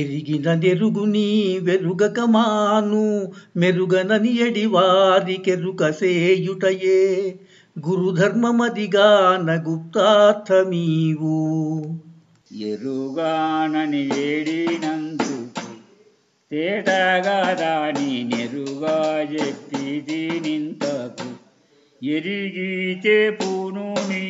ఎరిగిన నెరుగుని వెరుగక మాను మెరుగనని ఎడివారికెరుక సేయుటయే గురుధర్మమదిగాన గుప్తార్థమీవు. ఎరుగానని వేడినందుకు తేటగా దాని నెరుగా చెప్పిది నింతకు ఎరిగితే పూను నీ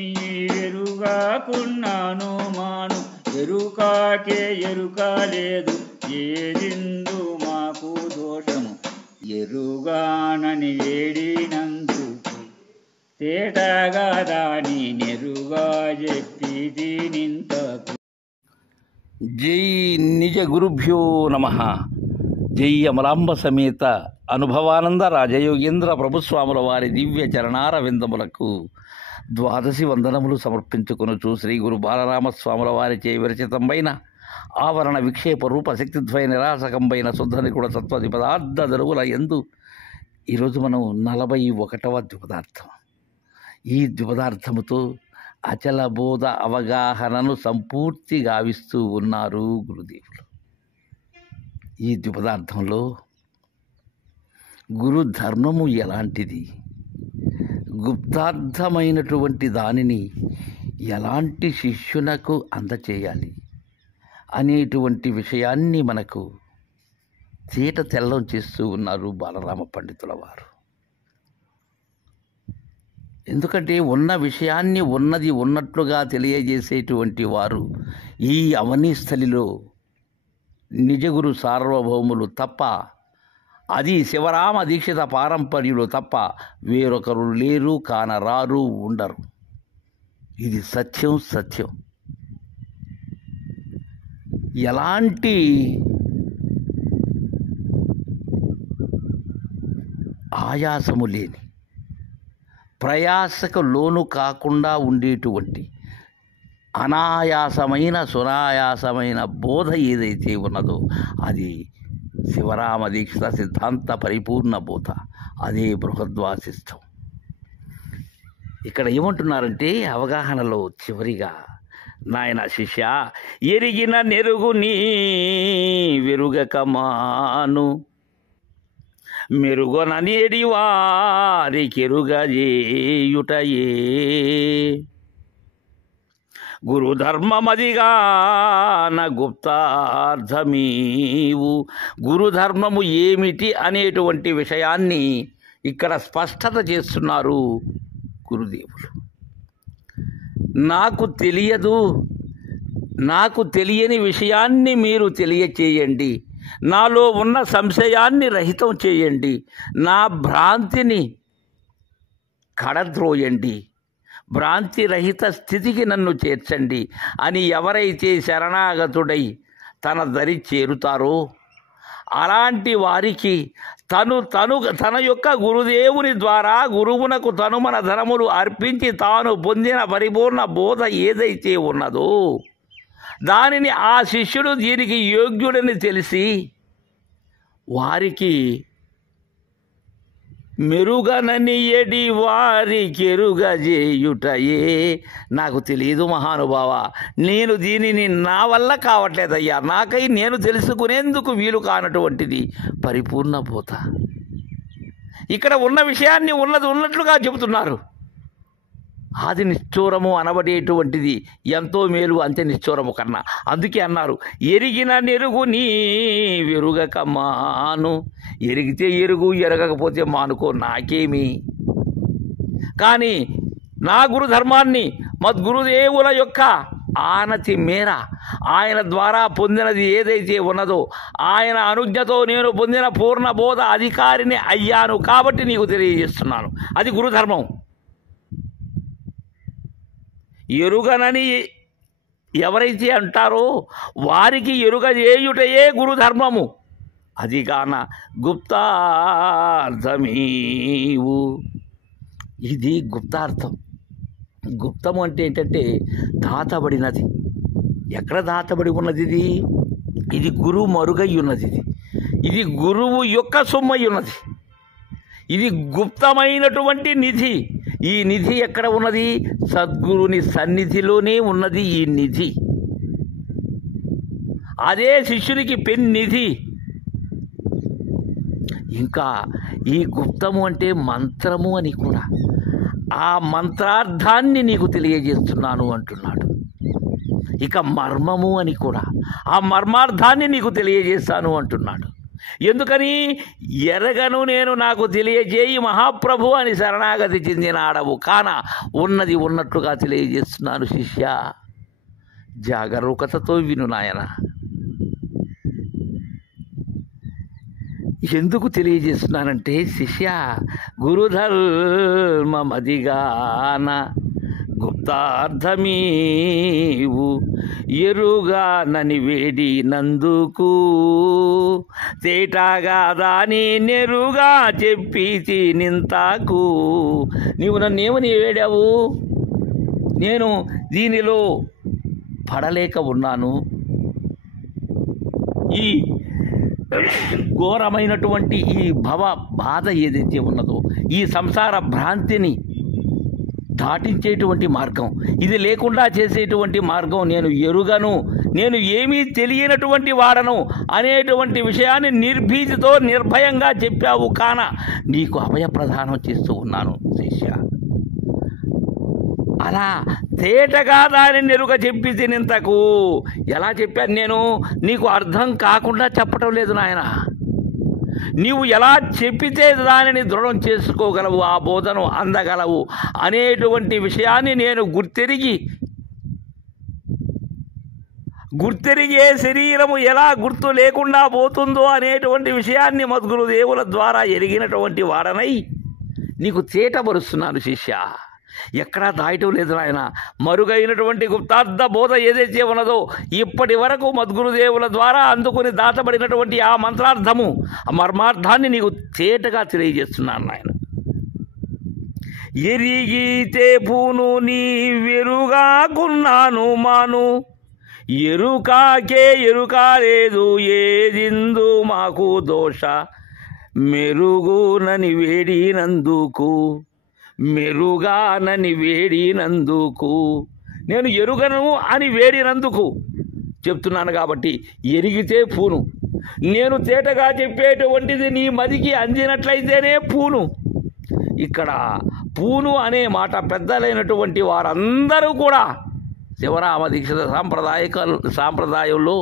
వెరుగాకున్నాను మాను ఎరుకాకే ఎరుక లేదు ఏదిందు మాకు దోషము. ఎరుగానని వేడినందుకు తేటగా దాని నెరుగా చెప్పిది నింతకు. జై నిజ గురుభ్యో నమః. జై అమలాంబ సమేత అనుభవానంద రాజయోగేంద్ర ప్రభుస్వాముల వారి దివ్య చరణార విందములకు ద్వాదశి వందనములు సమర్పించుకొనుచు శ్రీ గురు బాలరామస్వాముల వారిచే విరచితమైన ఆవరణ విక్షేప రూప శక్తిద్వయ నిరాసకంపైన శుద్ధ నిగుణ సత్వది పదార్థ దరువుల యందు ఈరోజు మనం 41వ ద్విపదార్థం. ఈ ద్విపదార్థముతో అచల బోధ అవగాహనను సంపూర్తి గావిస్తూ ఉన్నారు గురుదేవులు. ఈ ద్విపదార్థంలో గురు ధర్మము ఎలాంటిది, గుప్తార్థమైనటువంటి దానిని ఎలాంటి శిష్యునకు అందచేయాలి అనేటువంటి విషయాన్ని మనకు తేట తెల్లం చేస్తూ ఉన్నారు బాలరామ పండితుల వారు. ఎందుకంటే ఉన్న విషయాన్ని ఉన్నది ఉన్నట్లుగా తెలియజేసేటువంటి వారు ఈ అవనీ స్థలిలో నిజగురు సార్వభౌములు తప్ప, అది శివరామ దీక్షిత పారంపర్యులు తప్ప వేరొకరు లేరు, కానరారు, ఉండరు. ఇది సత్యం. సత్యం. ఎలాంటి ఆయాసము లేని, ప్రయాసకు లోను కాకుండా ఉండేటువంటి అనాయాసమైన సునాయాసమైన బోధ ఏదైతే ఉన్నదో అది శివరామ దీక్షిత సిద్ధాంత పరిపూర్ణ బోధ. అదే బృహద్వాసిష్టం. ఇక్కడ ఏమంటున్నారంటే అవగాహనలో చివరిగా, నాయన శిష్య, ఎరిగిన నెరుగు నీ వెరుగక మాను మెరుగొననేడి వారికెరుగజేయుటయే గురుధర్మమదిగాన గుప్తార్థమీవు. గురుధర్మము ఏమిటి అనేటువంటి విషయాన్ని ఇక్కడ స్పష్టత చేస్తున్నారు గురుదేవులు. నాకు తెలియదు, నాకు తెలియని విషయాన్ని మీరు తెలియచేయండి, నాలో ఉన్న సంశయాన్ని రహితం చేయండి, నా భ్రాంతిని కడద్రోయండి, భ్రాంతి రహిత స్థితికి నన్ను చేర్చండి అని ఎవరైతే శరణాగతుడై తన దరి చేరుతారో అలాంటి వారికి తన యొక్క గురుదేవుని ద్వారా గురువునకు తను మన ధనములు అర్పించి తాను పొందిన పరిపూర్ణ బోధ ఏదైతే ఉన్నదో దానిని ఆ శిష్యుడు దీనికి యోగ్యుడని తెలిసి వారికి మెరుగననియడి వారికెరుగజేయుటయే. నాకు తెలియదు మహానుభావ, నేను దీనిని నా వల్ల కావట్లేదయ్యా, నాకై నేను తెలుసుకునేందుకు వీలు కానటువంటిది పరిపూర్ణ బోధ. ఇక్కడ ఉన్న విషయాన్ని ఉన్నది ఉన్నట్లుగా చెబుతున్నారు. ఆది నిష్ఠూరము అనబడేటువంటిది ఎంతో మేలు అంత్య నిష్ఠూరము కన్నా. అందుకే అన్నారు, ఎరిగిన నెరుగు నీ వెరుగక మాను. ఎరిగితే ఎరుగు, ఎరగకపోతే మానుకో, నాకేమి. కానీ నా గురు ధర్మాన్ని మద్గురుదేవుల యొక్క ఆనతి మేర ఆయన ద్వారా పొందినది ఏదైతే ఉన్నదో ఆయన అనుజ్ఞతో నేను పొందిన పూర్ణ బోధ అధికారిని అయ్యాను కాబట్టి నీకు తెలియజేస్తున్నాను. అది గురుధర్మం. ఎరుగనని ఎవరైతే అంటారో వారికి ఎరుగజేయుటయే గురుధర్మము. అది కాన గుప్తార్థమీవు. ఇది గుప్తార్థం. గుప్తము అంటే ఏంటంటే దాతబడినది. ఎక్కడ దాతబడి ఉన్నది ఇది గురువు మరుగై ఉన్నది. ఇది గురువు యొక్క సొమ్మై ఉన్నది. ఇది గుప్తమైనటువంటి నిధి. ఈ నిధి ఎక్కడ ఉన్నది? సద్గురుని సన్నిధిలోనే ఉన్నది ఈ నిధి. అదే శిష్యునికి పెన్నిధి. ఇంకా ఈ గుప్తము అంటే మంత్రము అని కూడా, ఆ మంత్రార్థాన్ని నీకు తెలియజేస్తున్నాను అంటున్నాడు. ఇక మర్మము అని కూడా, ఆ మర్మార్థాన్ని నీకు తెలియజేస్తాను అంటున్నాడు. ఎందుకని? ఎరగను నేను, నాకు తెలియజేయి మహాప్రభు అని శరణాగతి చెందిన ఆడవు కాన ఉన్నది ఉన్నట్లుగా తెలియజేస్తున్నాను శిష్య. జాగరూకతతో విను నాయన. ఎందుకు తెలియజేస్తున్నానంటే శిష్య, గురుధర్మమదిగాన గుప్తార్థమీవు ఎరుగానని వేడినందుకు తేటాగా దాని నెరుగా చెప్పి నింతాకు. నీవు నన్నేమని వేడావు? నేను దీనిలో పడలేక ఉన్నాను. ఈ ఘోరమైనటువంటి ఈ భవ బాధ ఏదైతే ఉన్నదో, ఈ సంసార భ్రాంతిని దాటించేటువంటి మార్గం, ఇది లేకుండా చేసేటువంటి మార్గం నేను ఎరుగను, నేను ఏమీ తెలియనటువంటి వాడను అనేటువంటి విషయాన్ని నిర్భీతితో నిర్భయంగా చెప్పావు కాన నీకు అభయప్రదానం చేస్తూ ఉన్నాను శిష్య. అలా తేటగా దాని నెరుగ చెప్పి తినింతకు. ఎలా చెప్పాను నేను? నీకు అర్థం కాకుండా చెప్పటం లేదు నాయన. నీవు ఎలా చెప్పితే దానిని దృఢం చేసుకోగలవు, ఆ బోధను అందగలవు అనేటువంటి విషయాన్ని నేను గుర్తెరిగే శరీరము ఎలా గుర్తు లేకుండా పోతుందో అనేటువంటి విషయాన్ని మద్గురుదేవుల ద్వారా ఎరిగినటువంటి వాడనై నీకు తేటపరుస్తున్నాను శిష్య. ఎక్కడా దాయటం లేదు నాయన. మరుగైనటువంటి గుప్తార్థ బోధ ఏదైతే ఉన్నదో, ఇప్పటి వరకు మద్గురుదేవుల ద్వారా అందుకుని దాచబడినటువంటి ఆ మంత్రార్థము, ఆ మర్మార్థాన్ని నీకు తేటగా తెలియజేస్తున్నాను నాయన. ఎరిగితే పూను నీ వెరుగాకున్నాను మాను, ఎరుకాకే ఎరుక లేదు ఏదిందు మాకు దోష, మెరుగునని వేడినందుకు మెరుగానని వేడినందుకు. నేను ఎరుగను అని వేడినందుకు చెప్తున్నాను కాబట్టి ఎరిగితే పూను. నేను తేటగా చెప్పేటువంటిది నీ మదికి అందినట్లయితేనే పూను. ఇక్కడ పూను అనే మాట పెద్దలైనటువంటి వారందరూ కూడా శివరామ దీక్షిత సాంప్రదాయంలో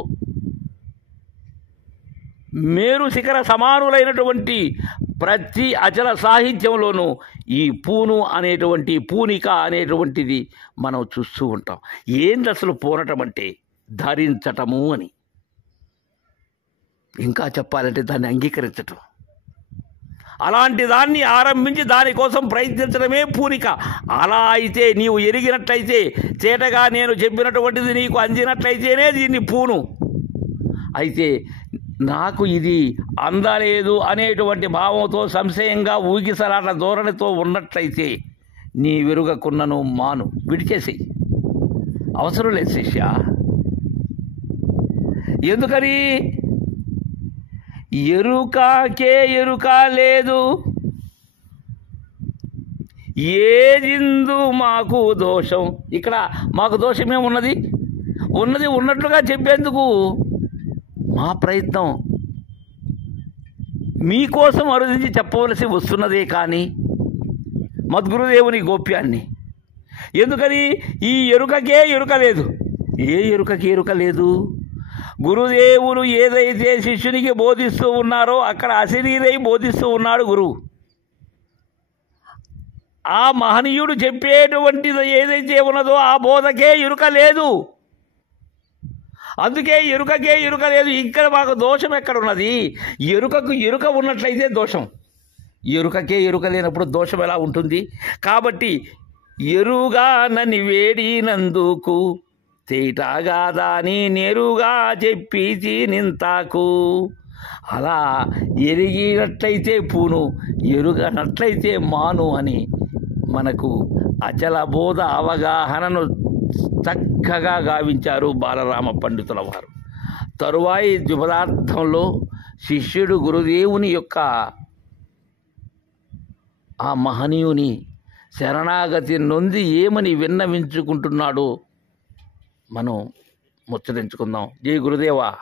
మేరు శిఖర సమానులైనటువంటి ప్రతి అచల సాహిత్యంలోనూ ఈ పూను అనేటువంటి, పూనిక అనేటువంటిది మనం చూస్తూ ఉంటాం. ఏంది అసలు పూనటం అంటే? ధరించటము అని. ఇంకా చెప్పాలంటే దాన్ని అంగీకరించటం. అలాంటి దాన్ని ఆరంభించి దానికోసం ప్రయత్నించడమే పూనిక. అలా అయితే నీవు ఎరిగినట్లయితే, చేటగా నేను చెప్పినటువంటిది నీకు అందినట్లయితేనే దీన్ని పూను. అయితే నాకు ఇది అందలేదు అనేటువంటి భావంతో, సంశయంగా ఊగిసలాట ధోరణితో ఉన్నట్లయితే నీ వెరుగకున్నను మాను, విడిచేసి అవసరం లేదు శిష్య. ఎందుకని? ఎరుకాకే ఎరుక లేదు ఏదిందు మాకు దోషం. ఇక్కడ మాకు దోషమేమున్నది? ఉన్నది ఉన్నట్లుగా చెప్పేందుకు మా ప్రయత్నం మీకోసం అరుదించి చెప్పవలసి వస్తున్నదే కానీ మద్గురుదేవుని గోప్యాన్ని. ఎందుకని? ఈ ఎరుకకే ఎరుక లేదు. ఏ ఎరుకకి ఎరుక లేదు? గురుదేవులు ఏదైతే శిష్యునికి బోధిస్తూ ఉన్నారో అక్కడ అశరీరై బోధిస్తూ ఉన్నాడు గురువు. ఆ మహనీయుడు చెప్పేటువంటిది ఏదైతే ఉన్నదో ఆ బోధకే ఎరుక లేదు. అందుకే ఎరుకకే ఎరుక లేదు. ఇక్కడ మాకు దోషం ఎక్కడున్నది? ఎరుకకు ఎరుక ఉన్నట్లయితే దోషం, ఎరుకకే ఎరుక లేనప్పుడు దోషం ఎలా ఉంటుంది? కాబట్టి ఎరుగానని వేడినందుకు తేటగా దాని నేరుగా చెప్పి నింతాకు. అలా ఎరిగినట్లయితే పూను, ఎరుగనట్లయితే మాను అని మనకు అచల బోధ అవగాహనను చక్కగా గావించారు బాలరామ పండితుల వారు. తరువాయి ద్విపదార్థంలో శిష్యుడు గురుదేవుని యొక్క ఆ మహనీయుని శరణాగతి నొంది ఏమని విన్నవించుకుంటున్నాడో మనం ముచ్చరించుకుందాం. జై గురుదేవా.